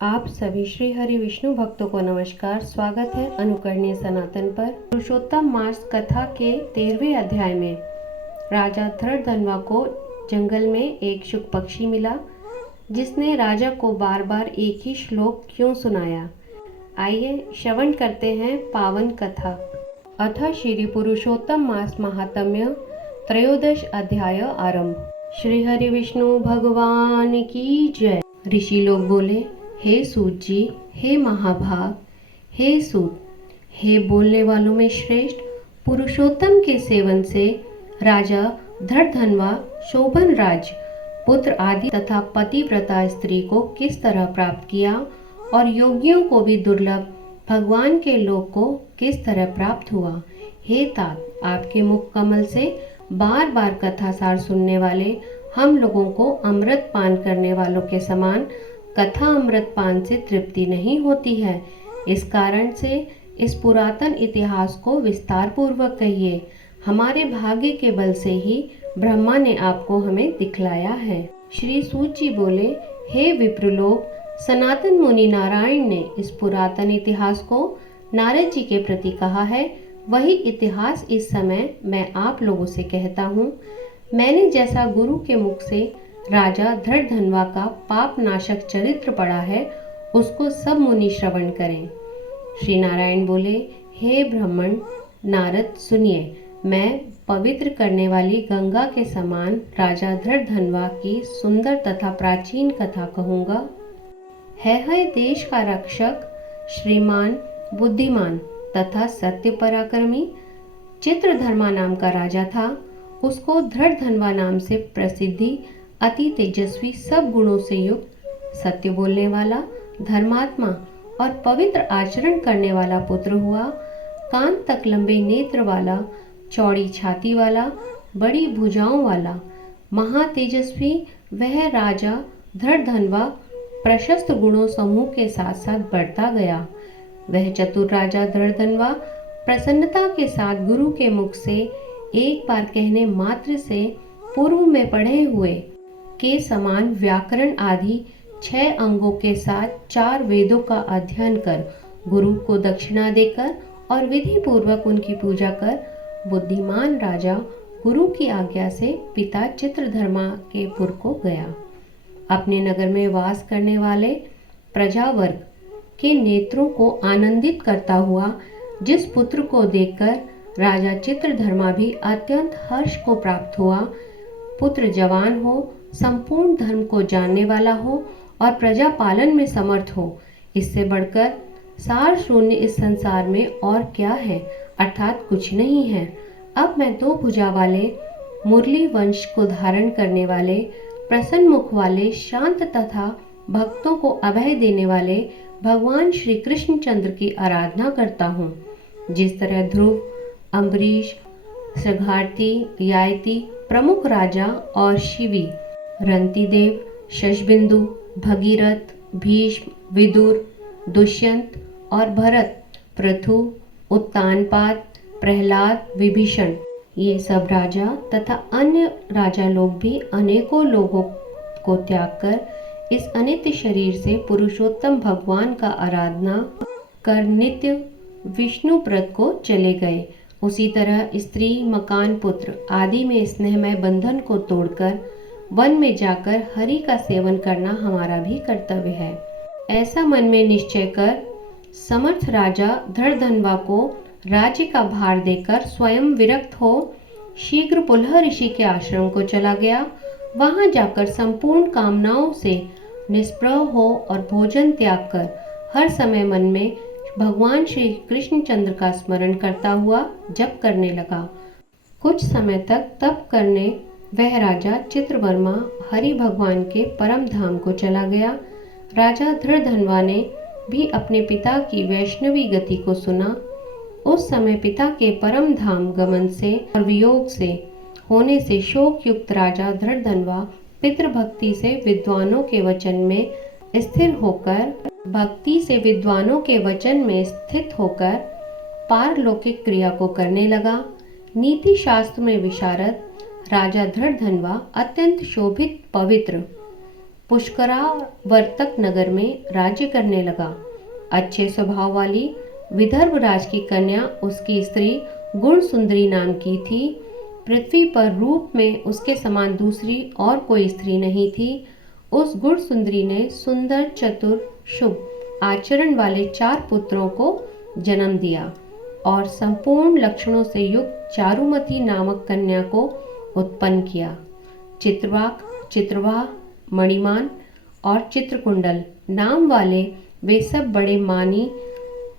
आप सभी श्री हरि विष्णु भक्तों को नमस्कार। स्वागत है अनुकरणीय सनातन पर। पुरुषोत्तम मास कथा के 13वें अध्याय में राजा धृतधन्वा को जंगल में एक शुक पक्षी मिला जिसने राजा को बार बार एक ही श्लोक क्यों सुनाया। आइए श्रवण करते हैं पावन कथा। अथ श्री पुरुषोत्तम मास महात्म्य त्रयोदश अध्याय आरंभ। श्री हरि विष्णु भगवान की जय। ऋषि लोग बोले, हे सूत जी, हे महाभाग, हे सूत, हे बोलने वालों में श्रेष्ठ, पुरुषोत्तम के सेवन से राजा धृतधन्वा शोभन राज पुत्र आदि तथा पतिव्रता स्त्री को किस तरह प्राप्त किया और योगियों को भी दुर्लभ भगवान के लोक को किस तरह प्राप्त हुआ। हे तात, आपके मुख कमल से बार बार कथा सार सुनने वाले हम लोगों को अमृत पान करने वालों के समान कथा अमृत पान से तृप्ति नहीं होती है। इस कारण से इस पुरातन इतिहास को विस्तार पूर्वक कहिए। हमारे भाग्य के बल से ही ब्रह्मा ने आपको हमें दिखलाया है। श्री सूत जी बोले, हे विप्रलोक, सनातन मुनि नारायण ने इस पुरातन इतिहास को नारद जी के प्रति कहा है। वही इतिहास इस समय मैं आप लोगों से कहता हूँ। मैंने जैसा गुरु के मुख से राजा धृतधन्वा का पाप नाशक चरित्र पढ़ा है, उसको सब मुनि श्रवण करें। श्री नारायण बोले, हे ब्राह्मण नारद, सुनिए, मैं पवित्र करने वाली गंगा के समान राजा धृतधन्वा की सुंदर तथा प्राचीन कथा कहूँगा। है देश का रक्षक, श्रीमान, बुद्धिमान तथा सत्य पराक्रमी चित्रधर्मा नाम का राजा था। उसको धृतधन्वा नाम से प्रसिद्धि, अति तेजस्वी, सब गुणों से युक्त, सत्य बोलने वाला, धर्मात्मा और पवित्र आचरण करने वाला पुत्र हुआ। कान तक लंबे नेत्र वाला, चौड़ी छाती वाला, बड़ी भुजाओं वाला, महातेजस्वी वह राजा धृतधन्वा प्रशस्त गुणों समूह के साथ साथ बढ़ता गया। वह चतुर राजा धृतधन्वा प्रसन्नता के साथ गुरु के मुख से एक बार कहने मात्र से पूर्व में पढ़े हुए के समान व्याकरण आदि 6 अंगों के साथ 4 वेदों का अध्ययन कर, गुरु को दक्षिणा देकर और विधि पूर्वक उनकी पूजा कर, बुद्धिमान राजा गुरु की आज्ञा से पिता चित्रधर्मा के पुर को गया। अपने नगर में वास करने वाले प्रजावर्ग के नेत्रों को आनंदित करता हुआ जिस पुत्र को देखकर राजा चित्रधर्मा भी अत्यंत हर्ष को प्राप्त हुआ, पुत्र जवान हो, संपूर्ण धर्म को जानने वाला हो और प्रजा पालन में समर्थ हो, इससे बढ़कर सार शून्य इस संसार में और क्या है, अर्थात कुछ नहीं है। अब मैं 2 भुजा वाले, मुरली वंश को धारण करने वाले, प्रसन्न मुख वाले, शांत तथा भक्तों को अभय देने वाले भगवान श्री कृष्ण चंद्र की आराधना करता हूँ। जिस तरह ध्रुव, अम्बरीश, सघारती, यायती प्रमुख राजा और शिवी, रंतिदेव, शशबिंदु, भगीरथ, भीष्म, विदुर, दुष्यंत और भरत, पृथु, उत्तानपाद, प्रहलाद, विभीषण, ये सब राजा तथा अन्य राजा लोग भी अनेकों लोगों को त्याग कर इस अनित्य शरीर से पुरुषोत्तम भगवान का आराधना कर नित्य विष्णुप्रद को चले गए। उसी तरह स्त्री, मकान, पुत्र आदि में स्नेहमय बंधन को तोड़कर वन में जाकर हरि का सेवन करना हमारा भी कर्तव्य है। ऐसा मन में निश्चय कर समर्थ राजा धृतधन्वा को राज्य का भार देकर स्वयं विरक्त हो शीघ्र पुलह ऋषि के आश्रम को चला गया। वहां जाकर संपूर्ण कामनाओं से निष्प्रह हो और भोजन त्याग कर हर समय मन में भगवान श्री कृष्ण चंद्र का स्मरण करता हुआ जप करने लगा। कुछ समय तक तप करने वह राजा चित्रवर्मा हरि भगवान के परम धाम को चला गया। राजा धृतधन्वा ने भी अपने पिता की वैष्णवी गति को सुना। उस समय पिता के परम धाम गमन से और वियोग से होने से शोक युक्त राजा धृतधन्वा पितृभक्ति से विद्वानों के वचन में स्थिर होकर पारलौकिक क्रिया को करने लगा। नीति शास्त्र में विशारद राजा धृतधन्वा अत्यंत शोभित, पवित्र, पुष्करावर्तक नगर में राज्य करने लगा। अच्छे स्वभाव वाली विदर्भ राज की कन्या उसकी स्त्री गुण सुंदरी नाम की थी। पृथ्वी पर रूप में उसके समान दूसरी और कोई स्त्री नहीं थी। उस गुण सुंदरी ने सुंदर, चतुर, शुभ आचरण वाले 4 पुत्रों को जन्म दिया और संपूर्ण लक्षणों से युक्त चारुमती नामक कन्या को उत्पन्न किया। चित्रवाक, चित्रवाह, मणिमान और चित्रकुंडल नाम वाले वे सब बड़े मानी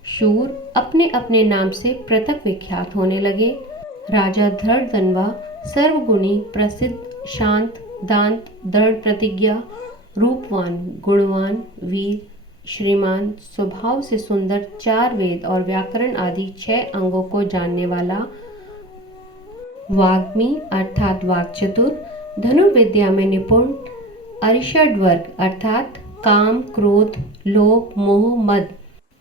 शूर अपने अपने नाम से पृथक विख्यात होने लगे। राजा धड़धनवा सर्वगुणी, प्रसिद्ध, शांत, दांत, दृढ़ प्रतिज्ञा, रूपवान, गुणवान, वीर, श्रीमान, स्वभाव से सुंदर, 4 वेद और व्याकरण आदि 6 अंगों को जानने वाला, वाग्मी अर्थात वाक्चतुर, धनुर्विद्या में निपुण, अरिषड वर्ग अर्थात काम, क्रोध, लोभ, मोह, मद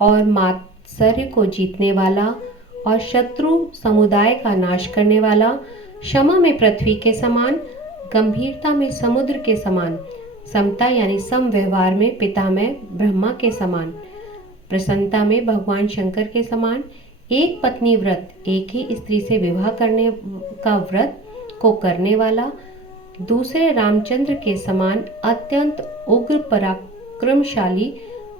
और मात्सर्य को जीतने वाला और शत्रु समुदाय का नाश करने वाला, क्षमा में पृथ्वी के समान, गंभीरता में समुद्र के समान, समता यानी सम व्यवहार में पिता में ब्रह्मा के समान, प्रसन्नता में भगवान शंकर के समान, एक पत्नी व्रत, एक ही स्त्री से विवाह करने का व्रत को करने वाला, दूसरे रामचंद्र के समान अत्यंत उग्र पराक्रमशाली,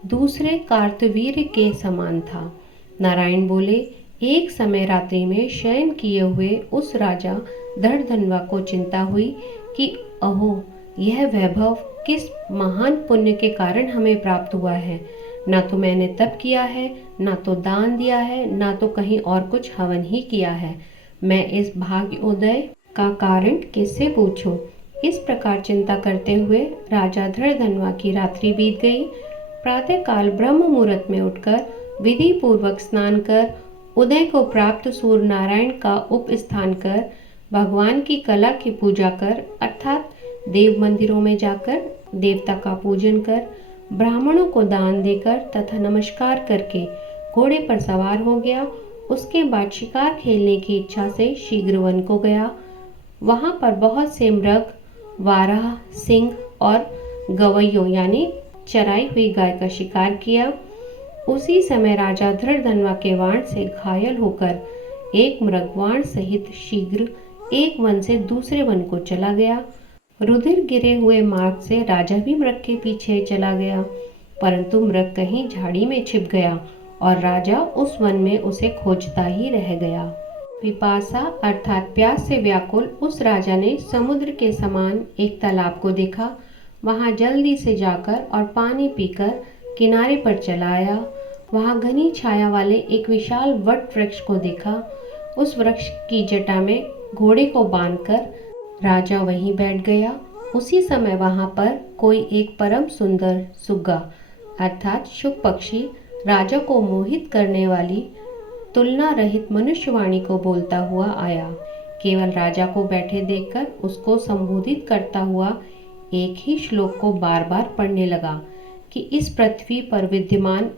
दूसरे कार्तवीर्य के समान था। नारायण बोले, एक समय रात्रि में शयन किए हुए उस राजा धड़धनवा को चिंता हुई कि अहो, यह वैभव किस महान पुण्य के कारण हमें प्राप्त हुआ है। ना तो मैंने तप किया है, ना तो दान दिया है, ना तो कहीं और कुछ हवन ही किया है। मैं इस भाग्योदय का कारण किससे पूछूं? इस प्रकार चिंता करते हुए राजा धड़धनवा की रात्रि बीत गई। प्रातःकाल ब्रह्म मुहूर्त में उठकर विधि पूर्वक स्नान कर, उदय को प्राप्त सूर्य नारायण का उपस्थान कर, भगवान की कला की पूजा कर अर्थात देव मंदिरों में जाकर देवता का पूजन कर, ब्राह्मणों को दान देकर तथा नमस्कार करके घोड़े पर सवार हो गया। उसके बाद शिकार खेलने की इच्छा से शीघ्र वन को गया। वहां पर बहुत से मृग, वाराह, सिंह और गवैयों यानी चराई हुई गाय का शिकार किया। उसी समय राजा धड़धनवा के वाण से घायल होकर एक मृग वाण सहित शीघ्र एक वन से दूसरे वन को चला गया। रुधिर गिरे हुए मार्ग से राजा भी मृग के पीछे चला गया, परंतु मृग कहीं झाड़ी में छिप गया और राजा उस वन में उसे खोजता ही रह गया। पिपासा अर्थात प्यास से व्याकुल उस राजा ने समुद्र के समान एक तालाब को देखा। वहां जल्दी से जाकर और पानी पीकर किनारे पर चला आया। वहां घनी छाया वाले एक विशाल वट वृक्ष को देखा। उस वृक्ष की जटा में घोड़े को बांधकर राजा वहीं बैठ गया। उसी समय वहां पर कोई एक परम सुंदर सुग्गा अर्थात शुक पक्षी राजा को मोहित करने वाली तुलना रहित मनुष्यवाणी को बोलता हुआ आया। केवल राजा को बैठे देखकर उसको संबोधित करता हुआ एक ही श्लोक को बार बार पढ़ने लगा कि इस पृथ्वी पर विद्यमान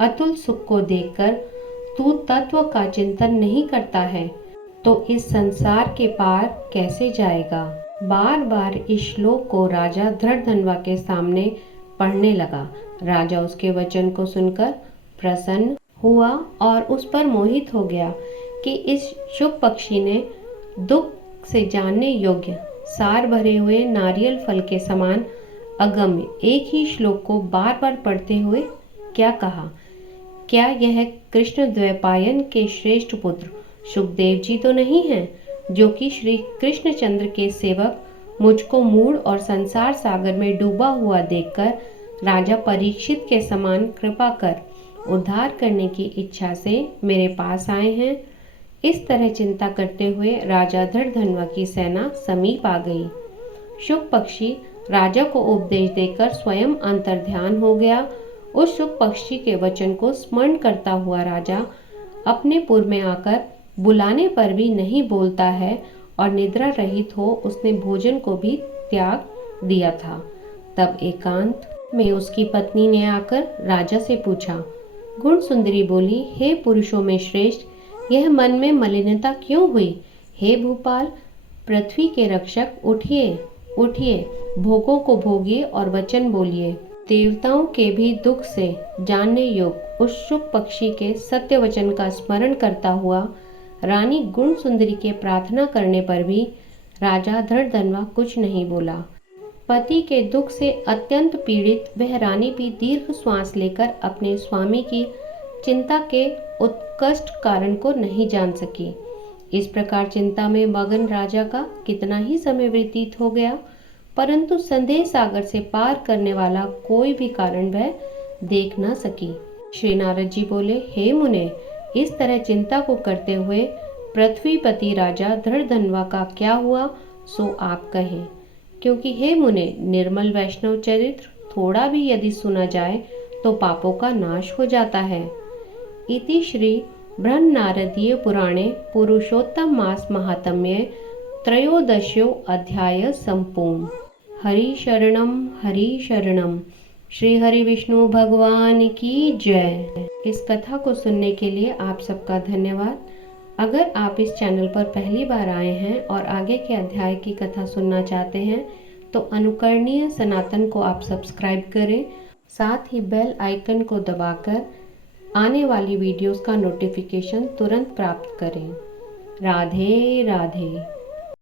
अतुल सुख को देखकर तू तत्व का चिंतन नहीं करता है तो इस संसार के पार कैसे जाएगा। बार बार इस श्लोक को राजा धड़धनवा के सामने पढ़ने लगा। राजा उसके वचन को सुनकर प्रसन्न हुआ और उस पर मोहित हो गया कि इस शुभ पक्षी ने दुख से जानने योग्य सार भरे हुए नारियल फल के समान अगम्य एक ही श्लोक को बार बार पढ़ते हुए क्या कहा। क्या यह कृष्ण द्वैपायन के श्रेष्ठ पुत्र सुखदेव जी तो नहीं हैं, जो कि श्री कृष्णचंद्र के सेवक मुझको मूढ़ और संसार सागर में डूबा हुआ देखकर राजा परीक्षित के समान कृपा कर उद्धार करने की इच्छा से मेरे पास आए हैं। इस तरह चिंता करते हुए राजा धड़धनवा की सेना समीप आ गई। शुक पक्षी राजा को उपदेश देकर स्वयं अंतर्ध्यान हो गया। उस शुक पक्षी के वचन को स्मरण करता हुआ राजा अपने पुर में आकर बुलाने पर भी नहीं बोलता है और निद्रा रहित हो उसने भोजन को भी त्याग दिया था। तब एकांत में उसकी पत्नी ने आकर राजा से पूछा। गुण सुंदरी बोली, हे पुरुषों में श्रेष्ठ, यह मन में मलिनता क्यों हुई? हे भूपाल, पृथ्वी के रक्षक, उठिए, उठिए, भोगों को भोगिए और वचन बोलिए। देवताओं के भी दुख से जानने योग्य उस शुभ पक्षी के सत्य वचन का स्मरण करता हुआ रानी गुण सुंदरी के प्रार्थना करने पर भी राजा धड़धनवा कुछ नहीं बोला। पति के दुख से अत्यंत पीड़ित वह रानी भी दीर्घ श्वास लेकर अपने स्वामी की चिंता के उत्कट कारण को नहीं जान सकी। इस प्रकार चिंता में मगन राजा का कितना ही समय व्यतीत हो गया, परंतु संदेह सागर से पार करने वाला कोई भी कारण वह देख न सकी। श्री नारद जी बोले, हे मुने, इस तरह चिंता को करते हुए पृथ्वीपति राजा धड़धनवा का क्या हुआ सो आप कहें, क्योंकि हे मुने, निर्मल वैष्णव चरित्र थोड़ा भी यदि सुना जाए तो पापों का नाश हो जाता है। इति श्री बृहन्नारदीय पुराणे पुरुषोत्तम मास महात्म्ये त्रयोदशो अध्याय संपूर्ण। हरि शरणम श्री हरि विष्णु भगवान की जय। इस कथा को सुनने के लिए आप सबका धन्यवाद। अगर आप इस चैनल पर पहली बार आए हैं और आगे के अध्याय की कथा सुनना चाहते हैं तो अनुकरणीय सनातन को आप सब्सक्राइब करें, साथ ही बेल आइकन को दबाकर आने वाली वीडियोस का नोटिफिकेशन तुरंत प्राप्त करें। राधे राधे।